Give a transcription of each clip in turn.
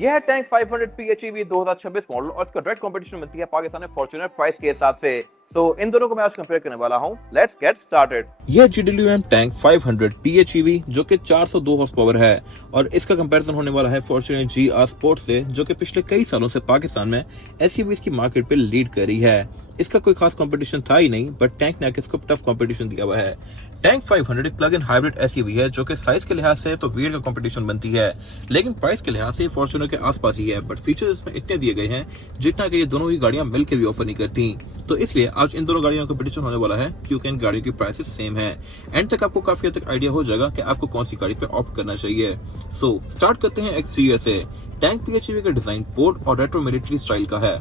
यह है tank 500 PHEV 2026 model और इसका डायरेक्ट कंपटीशन बनती है पाकिस्तान में फॉर्च्यूनर प्राइस के हिसाब से। इन दोनों को मैं आज कंपेयर करने वाला हूं। Let's get started. यह GWM टैंक 500 PHEV जो कि 402 हॉर्स पावर है और इसका कंपैरिजन होने वाला है फॉर्च्यूनर GR स्पोर्ट से, जो कि पिछले कई सालों से पाकिस्तान में SUVs की मार्केट पे लीड कर रही है। इसका कोई खास कंपटीशन था ही नहीं, बट टैंक ने इसको टफ कंपटीशन दिया हुआ है। टैंक 500 एक प्लग इन हाइब्रिड SUV है जो कि साइज के लिहाज से तो वीर का कंपटीशन बनती है, लेकिन प्राइस के लिहाज से फॉर्च्यूनर के आसपास ही है। बट फीचर्स इसमें इतने दिए गए हैं जितना कि ये दोनों ही गाड़ियां मिलकर भी ऑफर नहीं करती। तो इसलिए आज इन दोनों गाड़ियों का कंपटीशन होने वाला है, क्योंकि इन गाड़ियों की प्राइसेस सेम है। एंड तक आपको काफी हद तक आइडिया हो जाएगा कि आपको कौन सी गाड़ी पे ऑप्ट करना चाहिए। सो स्टार्ट करते हैं एक्सटीरियर से। टैंक PHEV का डिजाइन बोल्ड और रेट्रो मिलिट्री स्टाइल का है।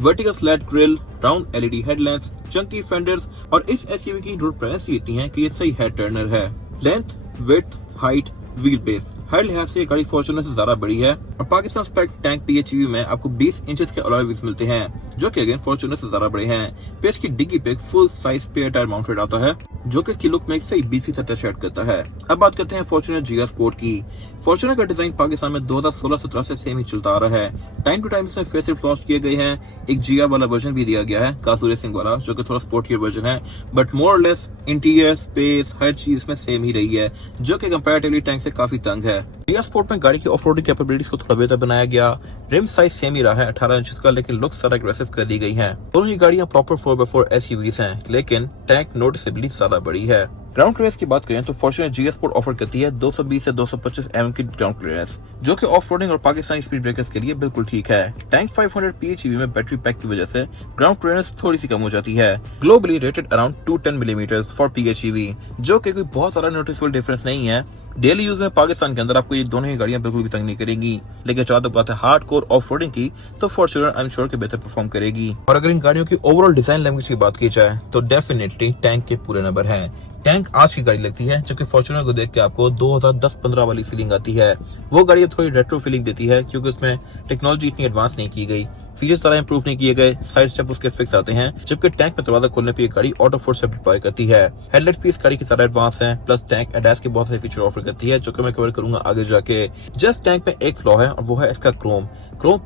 Vertical slate grill, round LED headlamps, Chunky fenders और इस SUV की रोड प्रेजेंस इतनी है कि ये सही हेड टर्नर है। Length, width, height, wheel base हर लिहाज से ये गाड़ी फॉर्च्यूनर से ज्यादा बड़ी है और पाकिस्तान स्पेक टैंक PHEV में आपको 20 इंचेस के अलॉय व्हील्स मिलते हैं, जो कि अगेन फॉर्च्यूनर से ज्यादा बड़े हैं। पे इसकी डिग्गी पे full size spare tyre mounted आता है, जो कि इसकी लुक में एक सही बीफी सा टच ऐड करता है। अब बात करते हैं फॉर्च्यूनर GR स्पोर्ट की। फॉर्च्यूनर का डिजाइन पाकिस्तान में 2016-17 से सेम ही चलता आ रहा है। टाइम टू टाइम इसमें फेसलिफ्ट लॉन्च किए गए हैं। एक GR वाला वर्जन भी दिया गया है, कासू रेसिंग वाला, जो कि थोड़ा स्पोर्टियर वर्जन है, बट मोर और लेस इंटीरियर, स्पेस, हर चीज में सेम ही रही है, जो कि कंपैरेटिवली टैंक से काफी तंग है। GR स्पोर्ट में गाड़ी की ऑफ-रोडिंग कैपेबिलिटीज को थोड़ा बेहतर बनाया गया। रिम साइज सेम ही रहा है 18 इंच का, लेकिन लुक सारा एग्रेसिव कर दी गई है। दोनों ही गाड़ियां प्रॉपर 4x4 SUVs हैं, लेकिन टैंक नोटिसेबली ज्यादा बड़ी है। ग्राउंड क्लियरेंस की बात करें तो फॉर्च्यूनर GR स्पोर्ट ऑफर करती है 220 से 225 mm की ग्राउंड क्लियरेंस, जो कि ऑफ रोडिंग और पाकिस्तानी स्पीड ब्रेकर्स के लिए बिल्कुल ठीक है। टैंक 500 PHEV में बैटरी पैक की वजह से ग्राउंड क्लियरेंस थोड़ी सी कम हो जाती है। Globally rated around 210 millimetre for PHEV, जो कि कोई बहुत सारा नोटिसेबल डिफरेंस नहीं है। डेली यूज में पाकिस्तान के अंदर आपको ये दोनों ही गाड़ियां बिल्कुल भी तंग नहीं करेंगी, लेकिन जहां तक बात है हार्ड कोर ऑफ रोडिंग की, तो फॉर्च्यूनर आई एम श्योर के बेहतर परफॉर्म करेगी। और अगर इन गाड़ियों की ओवरऑल डिजाइन लैंग्वेज की बात की जाए तो डेफिनेटली टैंक के पूरे नंबर हैं। टैंक आज की गाड़ी लगती है, जबकि फॉर्च्यूनर को देख के आपको 2010-15 वाली फीलिंग आती है। वो गाड़ी थोड़ी रेट्रो फीलिंग देती है, क्योंकि उसमें टेक्नोलॉजी इतनी एडवांस नहीं की गई, फीचर्स सारा इंप्रूव नहीं किए गए, साइड स्टेप उसके फिक्स आते हैं, जबकि टैंक में दरवाजा खोलने पे ये गाड़ी ऑटो फोर स्टेप डिप्लॉय करती है। हेडलाइट्स भी इस गाड़ी की सारा एडवांस हैं, प्लस टैंक ADAS के बहुत सारे फीचर ऑफर करती है, जो कि मैं कवर करूंगा आगे जाके। जस्ट टैंक में एक फ्लॉ है और वो है इसका क्रोम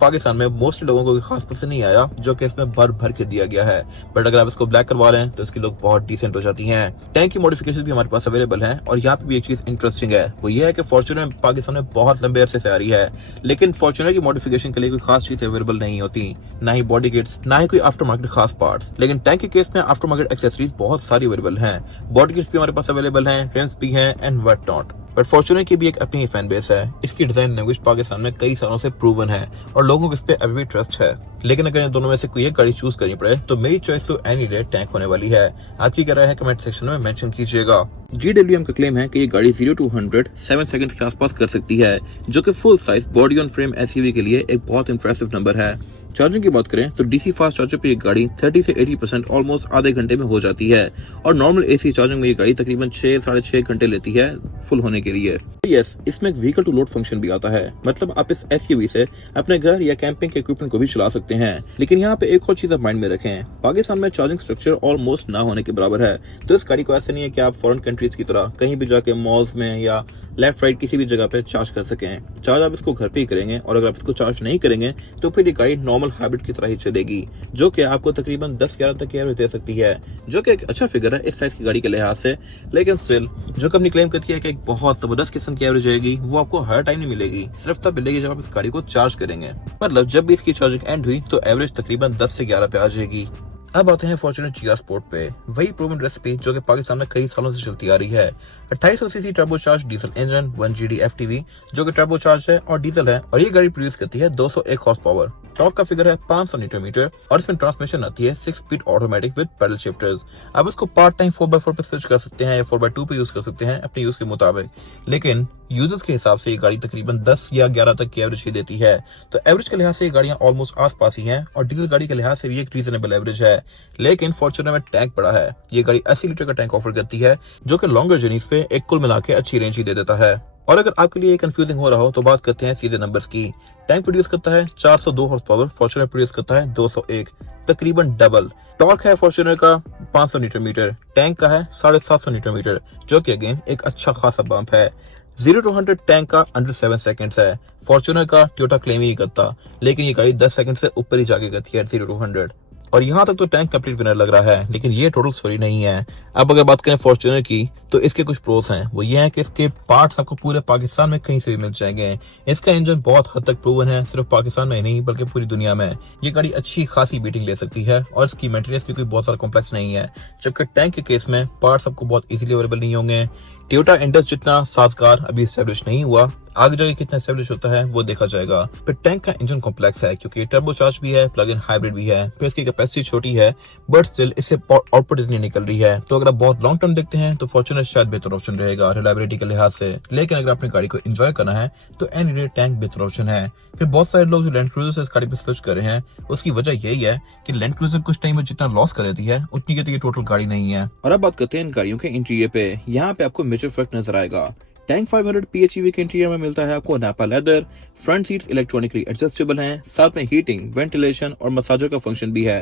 पाकिस्तान में मोस्टली लोगों को खास पसंद नहीं आया, जो कि इसमें भर भर के दिया गया है, बट अगर आप इसको ब्लैक करवा रहे हैं तो इसकी लुक बहुत डिसेंट हो जाती है। टैंक की मॉडिफिकेशन भी हमारे पास अवेलेबल है और यहाँ पे भी एक चीज इंटरेस्टिंग है, वो ये है कि फॉर्च्यूनर पाकिस्तान में बहुत लंबे अरसे से आ रही है, लेकिन फॉर्च्यूनर की मॉडिफिकेशन के लिए कोई खास चीज अवेलेबल नहीं होती, ना ही बॉडी किट्स, ना ही कोई आफ्टर मार्केट खास पार्ट्स। लेकिन टैंक के केस में आफ्टर मार्केट एक्सेसरीज बहुत सारी अवेलेबल हैं, बॉडी किट्स भी हमारे पास अवेलेबल हैं, रिम्स भी हैं and what not. But Fortuner की भी एक अपनी ही फैन बेस है। इसकी डिजाइन लैंग्वेज पाकिस्तान में कई सालों से प्रूवन है और लोगों को इस पे अभी भी ट्रस्ट है। लेकिन अगर इन दोनों में से कोई एक गाड़ी चूज करनी पड़े तो मेरी चॉइस तो एनी डे टैंक होने वाली है। आपकी क्या राय है कमेंट सेक्शन में मेंशन कीजिएगा। GWM का क्लेम है कि ये गाड़ी 0 to 100 7 सेकंड्स के आसपास कर सकती है, जो कि full size body on frame SUV के लिए एक बहुत इंप्रेसिव नंबर है। चार्जिंग की बात करें तो DC फास्ट चार्जर पे ये गाड़ी 30 से 80% ऑलमोस्ट आधे घंटे में हो जाती है और नॉर्मल AC चार्जिंग में ये गाड़ी तकरीबन 6-6.5 घंटे लेती है फुल होने के लिए। यस, इसमें एक व्हीकल टू लोड फंक्शन भी आता है, मतलब आप इस SUV से अपने घर या कैंपिंग के इक्विपमेंट को भी चला सकते हैं। लेकिन यहाँ पे एक और चीज आप माइंड में रखें, पाकिस्तान में चार्जिंग स्ट्रक्चर ऑलमोस्ट ना होने के बराबर है, तो इस गाड़ी को ऐसा नहीं है कि आप फॉरेन कंट्रीज की तरह कहीं भी जाके मॉल्स में या लेफ्ट राइट किसी भी जगह पे चार्ज कर सकें। चार्ज आप इसको घर पे ही करेंगे और अगर आप इसको चार्ज नहीं करेंगे तो फिर ये गाड़ी नॉर्मल हाइब्रिड की तरह ही चलेगी, जो कि आपको तकरीबन 10-11 तक की एवरेज दे सकती है, जो कि एक अच्छा फिगर है इस साइज की गाड़ी के लिहाज से। लेकिन स्टिल जो कंपनी क्लेम करती है कि एक बहुत जबरदस्त किस्म की एवरेज आएगी, वो आपको हर टाइम नहीं मिलेगी, सिर्फ तब मिलेगी जब आप इस गाड़ी को चार्ज करेंगे। मतलब जब भी इसकी चार्जिंग एंड हुई तो एवरेज तकरीबन 10 से 11 पे आ जाएगी। अब आते हैं फॉर्च्यूनर GR स्पोर्ट पे, वही प्रूवन रेसिपी जो कि पाकिस्तान में कई सालों से चलती आ रही है। 2800 CC turbocharge diesel engine 1GD FTV, जो कि टर्बोचार्ज है और डीजल है, और ये गाड़ी प्रोड्यूस करती है 201 हॉर्स पावर। टॉर्क का फिगर है 500 न्यूटन मीटर और इसमें ट्रांसमिशन आती है 6 speed automatic with paddle shifters. आप इसको पार्ट टाइम 4x4 पे स्विच कर सकते हैं या 4x2 पे यूज कर सकते हैं अपने यूज के मुताबिक, लेकिन यूजर्स के हिसाब से ये गाड़ी तकरीबन 10 या 11 तक की एवरेज ही देती है, तो एवरेज के लिहाज से ये गाड़ियां ऑलमोस्ट आस पास ही हैं और डीजल गाड़ी के लिहाज से भी एक रीजनेबल एवरेज है। लेकिन फॉर्च्यूनर में टैंक बड़ा है, ये गाड़ी 80 लीटर का टैंक ऑफर करती है, जो कि लॉन्गर जर्नीज पे एक कुल मिला के अच्छी रेंज ही दे देता है। और अगर आपके लिए कंफ्यूजिंग हो रहा हो तो बात करते हैं सीधे नंबर्स की। टैंक प्रोड्यूस करता है 402 हॉर्स पावर, फॉर्च्यूनर प्रोड्यूस करता है 201, तकरीबन डबल। टॉर्क है फॉर्च्यूनर का 500 न्यूटन मीटर, टैंक का है 750 न्यूटन मीटर, जो कि अगेन एक अच्छा खासा बम्प है। 0 to 100 टैंक का अंडर 7 सेकंड्स है। फॉर्च्यूनर का टोयोटा क्लेम ही नहीं करता, लेकिन ये गाड़ी 10 सेकंड से ऊपर ही जाके करती है 0 to 100। और यहाँ तक तो टैंक कंप्लीट विनर लग रहा है, लेकिन ये टोटल स्टोरी नहीं है। अब अगर बात करें फॉर्च्यूनर की, तो इसके कुछ प्रोस हैं। वो ये है कि इसके पार्ट्स आपको पूरे पाकिस्तान में कहीं से भी मिल जाएंगे। इसका इंजन बहुत हद तक प्रूवन है, सिर्फ पाकिस्तान में ही नहीं बल्कि पूरी दुनिया में। ये गाड़ी अच्छी खासी बीटिंग ले सकती है और इसकी मेंटेनेंस भी कोई बहुत सारा कॉम्प्लेक्स नहीं है, जबकि टैंक के केस में पार्ट्स आपको बहुत इजीली अवेलेबल नहीं होंगे। टोयोटा इंडस जितना साजगार अभी एस्टेब्लिश नहीं हुआ, आगे जाके कितना एस्टेब्लिश होता है वो देखा जाएगा। फिर टैंक का इंजन कॉम्प्लेक्स है क्योंकि टर्बोचार्ज भी है, प्लग इन हाइब्रिड भी है। फिर इसकी कैपेसिटी छोटी है बट स्टिल इससे आउटपुट इतनी निकल रही है। तो अगर आप बहुत लॉन्ग टर्म देखते हैं तो फॉर्च्यूनर शायद बेहतर ऑप्शन रहेगा रिलायबिलिटी के लिहाज से, लेकिन अगर अपनी गाड़ी को एंजॉय करना है तो एनी डे टैंक बेहतर ऑप्शन है। फिर बहुत सारे लोग जो लैंड क्रूजर से इस गाड़ी पे स्विच कर रहे हैं, उसकी वजह यही है कि लैंड क्रूजर कुछ टाइम में जितना लॉस कर देती है उतनी की टोटल गाड़ी नहीं है। और अब बात करते हैं इन गाड़ियों के इंटीरियर पे। यहाँ पे आपको मेजर फर्क नजर आएगा। टैंक 500 PHEV के इंटीरियर में मिलता है आपको नापा leather, front seats electronically adjustable हैं, साथ में हीटिंग, वेंटिलेशन और मसाजर का फंक्शन भी है।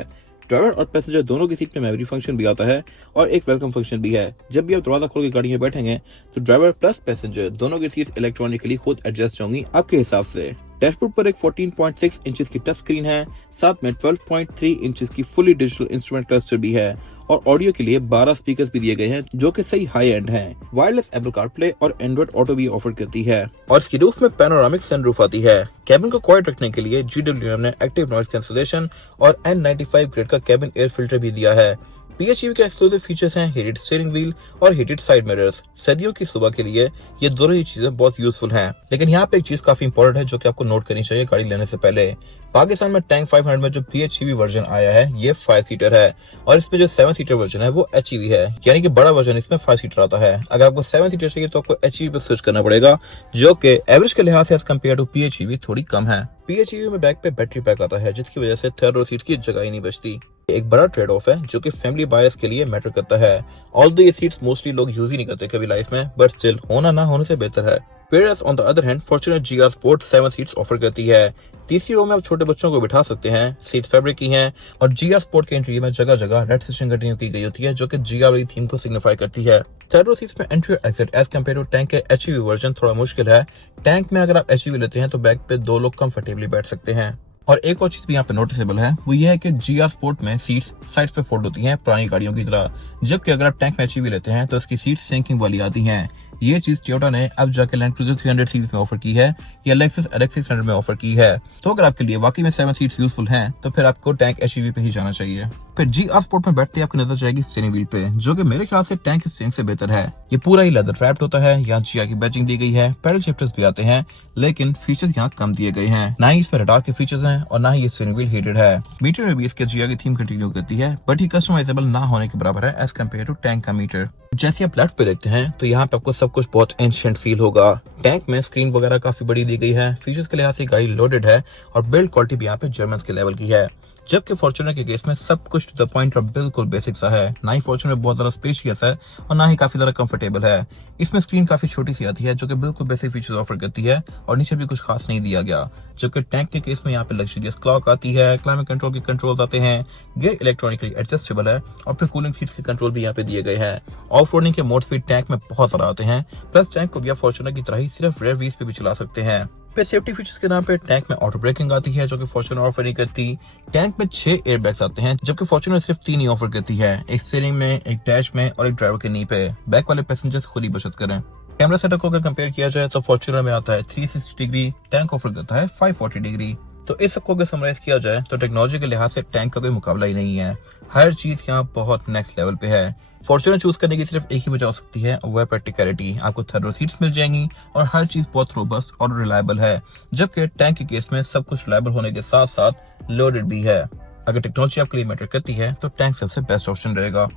ड्राइवर और पैसेंजर दोनों की सीट में मेमोरी फंक्शन भी आता है और एक वेलकम फंक्शन भी है। जब भी आप दरवाजा खोल के गाड़ी में बैठेंगे तो ड्राइवर प्लस पैसेंजर दोनों की सीट्स इलेक्ट्रॉनिकली खुद एडजस्ट होंगी आपके हिसाब से। डैशबोर्ड पर एक 14.6 इंचेस की टच स्क्रीन है, साथ में 12.3 इंचेस की फुली डिजिटल इंस्ट्रूमेंट क्लस्टर भी है और ऑडियो के लिए 12 स्पीकर्स भी दिए गए हैं जो कि सही हाई एंड हैं। वायरलेस एप्पल कारप्ले और एंड्रॉइड ऑटो भी ऑफर करती है और इसकी रूफ में पैनोरामिक सनरूफ आती है। कैबिन को क्वाइट रखने के लिए GWM ने एक्टिव नॉइज कैंसलेशन और N95 ग्रेड का कैबिन एयर फिल्टर भी दिया है। PHEV के एक्सक्लूसिव फीचर्स हैं हीटेड स्टीयरिंग व्हील और हीटेड साइड मिरर्स। सर्दियों की सुबह के लिए ये दोनों ही चीजें बहुत यूजफुल हैं। लेकिन यहाँ पे एक चीज काफी इंपॉर्टेंट है जो कि आपको नोट करनी चाहिए गाड़ी लेने से पहले। पाकिस्तान में टैंक 500 में जो PHEV वर्जन आया है ये 5 सीटर है और इसमें जो 7 सीटर वर्जन है वो HEV है, यानी कि बड़ा वर्जन इसमें 5 सीटर आता है। अगर आपको 7 सीटर चाहिए तो आपको HEV पे स्विच करना पड़ेगा, जो कि एवरेज के लिहाज से एज कम्पेयर टू PHEV थोड़ी कम है। PHEV में बैक पे बैटरी पैक आता है जिसकी वजह से थर्ड रो सीट की जगह ही नहीं बचती। एक बड़ा ट्रेड ऑफ है जो कि फैमिली बायर्स के लिए मैटर करता है। ऑल्दो ये सीट्स मोस्टली लोग यूज ही नहीं करते कभी लाइफ में, बट स्टिल होना ना होने से बेहतर है। Whereas on the other hand, Fortuner GR Sport 7 seats offer करती है। तीसरी रो में आप छोटे बच्चों को बिठा सकते हैं, सीट फैब्रिक की हैं और GR Sport के इंटीरियर में जगह जगह रेड स्टिचिंग कंटिन्यू की गई होती है जो कि GR वाली थीम को सिग्निफाई करती है। थर्ड रो सीट्स में एंट्री और exit as compare to tank के HEV वर्जन थोड़ा मुश्किल है। टैंक में अगर आप HEV लेते हैं तो बैक पे 2 लोग कंफर्टेबली बैठ सकते हैं। और एक और चीज भी यहाँ पे नोटिसेबल है, वो ये है कि GR स्पोर्ट में सीट्स साइड्स पे फोल्ड होती हैं पुरानी गाड़ियों की तरह, जबकि अगर आप टैंक में HEV लेते हैं तो इसकी सीट सिंकिंग वाली आती हैं। ये चीज टोयोटा ने अब जाके लैंड क्रूजर 300 सीरीज में ऑफर की है या लेक्सस RX 600 में ऑफर की है। तो अगर आपके लिए वाकई में 7 सीट्स यूजफुल हैं तो फिर आपको टैंक HEV पे ही जाना चाहिए। फिर GR स्पोर्ट में बैठते ही आपकी नजर जाएगी स्टीयरिंग व्हील पे, जो कि मेरे ख्याल से टैंक स्टीयरिंग से बेहतर है। ये पूरा ही लेदर रैप्ड होता है, यहाँ GR की बैजिंग दी गई है, पैडल शिफ्टर्स भी आते हैं, लेकिन फीचर्स यहाँ कम दिए गए हैं। ना ही इसमें रडार के फीचर्स हैं और ना ही ये स्टीयरिंग व्हील हीटेड है। मीटर में भी इसके GR की थीम कंटिन्यू करती है, बट ये कस्टमाइजेबल ना होने के बराबर है एज कम्पेयर टू टैंक का मीटर। जैसे आप लेफ्ट पे देखते हैं तो यहाँ पे आपको सब कुछ बहुत एंशिएंट फील होगा। टैंक में स्क्रीन वगैरह काफी बड़ी दी गई है, फीचर्स के लिहाज से गाड़ी लोडेड है और बिल्ड क्वालिटी भी यहाँ पे जर्मन के लेवल की है। जबकि फॉर्च्यूनर के केस में सब कुछ टू द पॉइंट और बिल्कुल बेसिक सा है। ना ही फॉर्च्यूनर बहुत ज्यादा स्पेशियस है और ना ही काफी ज्यादा कंफर्टेबल है। इसमें स्क्रीन काफी छोटी सी आती है जो कि बिल्कुल बेसिक फीचर्स ऑफर करती है और नीचे भी कुछ खास नहीं दिया गया। जबकि टैंक के केस में यहाँ पे लग्जरियस क्लॉक आती है, क्लाइमेट कंट्रोल के कंट्रोल्स आते हैं, गियर इलेक्ट्रॉनिकली एडजस्टेबल है और फिर कूलिंग सीट्स के कंट्रोल भी यहाँ पे दिए गए हैं। ऑफ रोडिंग के मोड्स भी टैंक में बहुत सारा आते हैं, प्लस टैंक को भी आप फॉर्च्यूनर की तरह ही सिर्फ रेयर व्हील्स पे भी चला सकते हैं। फिर सेफ्टी फीचर्स के नाम पे टैंक में ऑटो ब्रेकिंग आती है जो कि फॉर्च्यूनर ऑफर नहीं करती। टैंक में 6 एयरबैग्स आते हैं जबकि फॉर्च्यूनर सिर्फ 3 ही ऑफर करती है, एक स्टीयरिंग में, एक डैश में और एक ड्राइवर के नी पे। बैक वाले पैसेंजर्स खुद ही बचत करें। कैमरा सेटअप को अगर कंपेयर किया जाए तो फॉर्च्यूनर में आता है 360 डिग्री, टैंक ऑफर करता है 540 डिग्री। तो इस सबको अगर समराइज किया जाए तो टेक्नोलॉजी के लिहाज से टैंक का कोई मुकाबला ही नहीं है। हर चीज यहाँ बहुत नेक्स्ट लेवल पे है। फॉर्च्यूनर चूज करने की सिर्फ एक ही वजह हो सकती है, वो है प्रैक्टिकलिटी। आपको थर्ड रो सीट्स मिल जाएंगी और हर चीज बहुत रोबस्ट और रिलायबल है, जबकि टैंक के केस में सब कुछ रिलायबल होने के साथ साथ लोडेड भी है। अगर टेक्नोलॉजी आपके लिए मैटर करती है तो टैंक सबसे बेस्ट ऑप्शन रहेगा।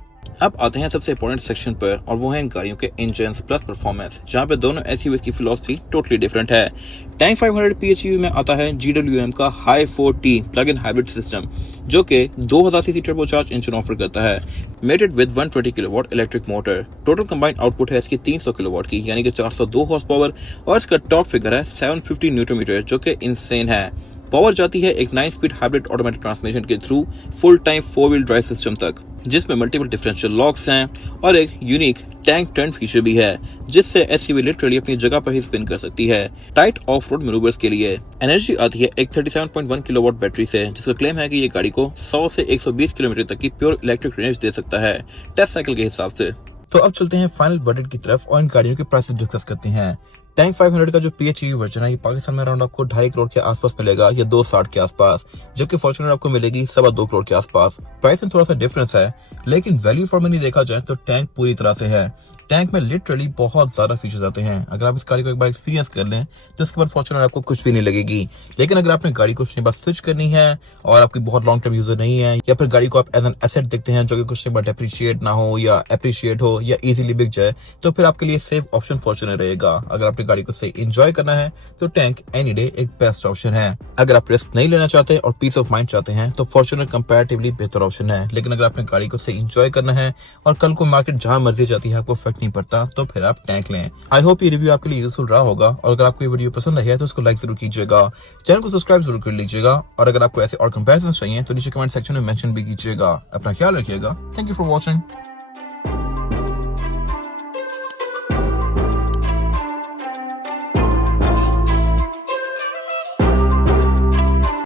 अब आते हैं सबसे इंपॉर्टेंट सेक्शन पर और वो है इन गाड़ियों के इंजन प्लस परफॉर्मेंस, जहाँ पे दोनों SUVs की फिलॉसफी टोटली डिफरेंट है। टैंक 500 PHEV में आता है GWM का high 4T plug in hybrid system, जो कि 2000 सीसी टर्बोचार्ज इंजन ऑफर करता है, mated with 120 kilowatt electric motor. Total combined output है इसकी 300 किलोवाट की, यानी कि 402 हॉर्स पावर और इसका टॉप फिगर है 750 न्यूटन मीटर, जो कि इंसेन है। पावर जाती है एक 9-स्पीड हाइब्रिड ऑटोमेटिक ट्रांसमिशन के through full time 4-व्हील drive system तक, जिसमें मल्टीपल डिफरेंशियल लॉक्स हैं और एक यूनिक टैंक टर्न फीचर भी है, जिससे एसयूवी लिटरली अपनी जगह पर ही स्पिन कर सकती है टाइट ऑफ रोड मैनूवर्स के लिए। एनर्जी आती है एक 37.1 किलोवाट बैटरी से, जिसका क्लेम है कि ये गाड़ी को 100 से 120 किलोमीटर तक की प्योर इलेक्ट्रिक रेंज दे सकता है टेस्ट साइकिल के हिसाब से। तो अब चलते हैं फाइनल वर्डिक्ट की तरफ और इन गाड़ियों के प्राइसेस डिस्कस करते हैं। टैंक 500 का जो PHEV वर्जन है ये पाकिस्तान में अराउंड आपको 2.5 करोड़ के आसपास मिलेगा या 2.60 के आसपास, जबकि फॉर्च्यूनर आपको मिलेगी 2.25 करोड़ के आसपास। प्राइस में थोड़ा सा डिफरेंस है, लेकिन वैल्यू फॉर मनी देखा जाए तो टैंक पूरी तरह से है। टैंक में लिटरली बहुत ज्यादा फीचर्स आते हैं। अगर आप इस गाड़ी को एक बार एक्सपीरियंस कर लें तो इसके बाद फॉर्च्यूनर आपको कुछ भी नहीं लगेगी। लेकिन अगर आपने गाड़ी को कुछ स्विच करनी है और आपकी बहुत लॉन्ग टर्म यूजर नहीं है, या फिर गाड़ी को आप एज एन एसेट देखते हैं जो कि कुछ बार डेप्रिशिएट ना हो या एप्रिशिएट हो या इजीली बिक जाए, तो फिर आपके लिए सेफ ऑप्शन फॉर्च्यूनर रहेगा। अगर आपने गाड़ी को सही एंजॉय करना है तो टैंक एनी डे एक बेस्ट ऑप्शन है। अगर आप रिस्क नहीं लेना चाहते और पीस ऑफ माइंड चाहते हैं तो फॉर्च्यूनर कंपैरेटिवली बेहतर ऑप्शन है। लेकिन अगर आपने गाड़ी को सही एंजॉय करना है और कल को मार्केट जहां मर्जी जाती है आपको फर्क नहीं पड़ता, तो फिर आप टैंक लें। आई होप ये रिव्यू आपके लिए यूजफुल रहा होगा, और अगर आपको ये वीडियो पसंद आई है तो इसको लाइक जरूर कीजिएगा, चैनल को सब्सक्राइब जरूर कर लीजिएगा, और अगर आपको ऐसे और कंपैरिजन चाहिए तो नीचे कमेंट सेक्शन में मेंशन भी कीजिएगा। अपना ख्याल रखिएगा। Thank you for watching.